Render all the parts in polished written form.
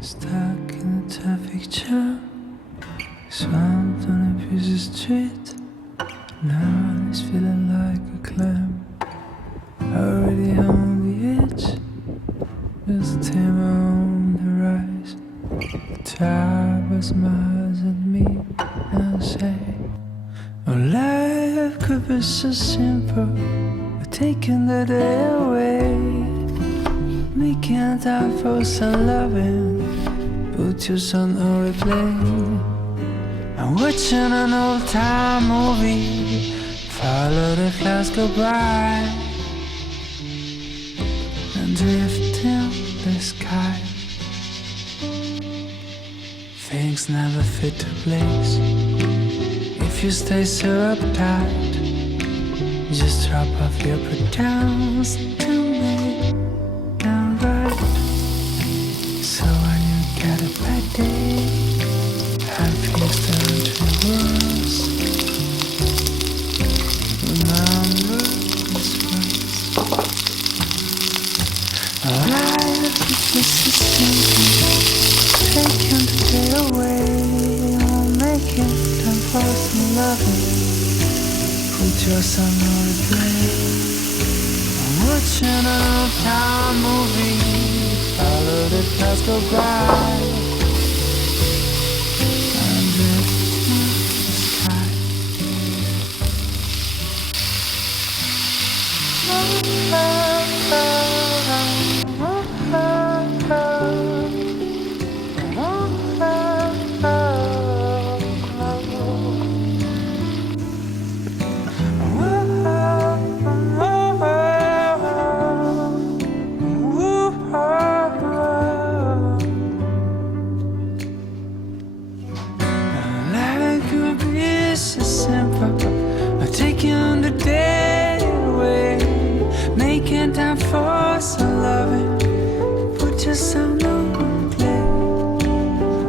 Stuck in a traffic jam, swamped on a busy street. Now it's feeling like a clam, already on the edge. Just timber on the rise. The driver smiles at me and say, "Oh, life could be so simple, but taking the day away. Making time for some loving, put your son on replay. I'm watching an old time movie, follow the clouds go by, and drift in the sky. Things never fit to place if you stay so uptight. Just drop off your pretends to me and right. So when you get a bad day and feels turn to worse, remember this phrase. Life is so simple, taking the day away, making time for some loving. Put your song on replay. I'm watching an old time movie, follow the clouds go by, and drift in the sky. Taking the day away, making time for some loving. Put your sound on play.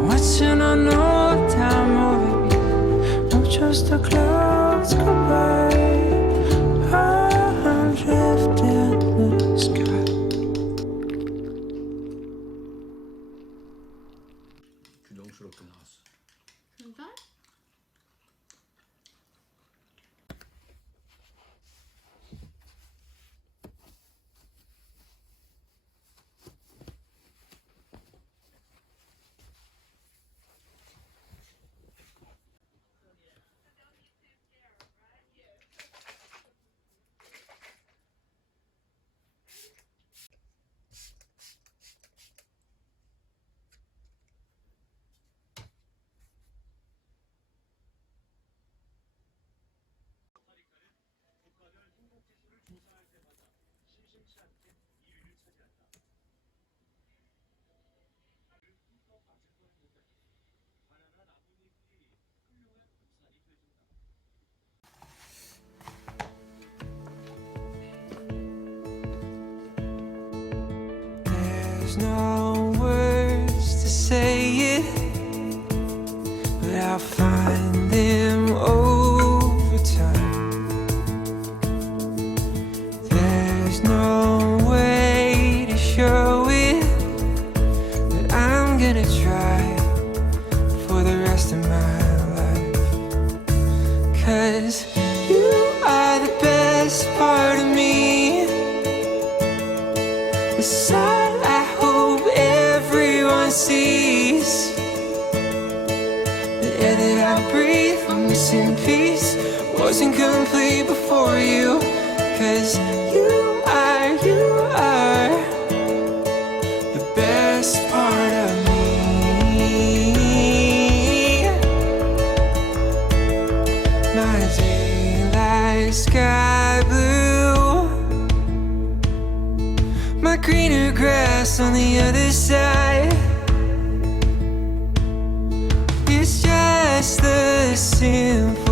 Watching an old time movie, not just the clouds go by. I'm drifting in the sky. 규정스럽게 나왔어. 진짜? There's no words to say it, but I'll find them over time. There's no way to show it, but I'm gonna try for the rest of my life. 'Cause you are the best part of me, the side I hope everyone sees, the air that I breathe, I'm missing peace, wasn't complete before you. 'Cause you are the best part of me. My daylight sky blue, my greener grass on the other side. It's just the simple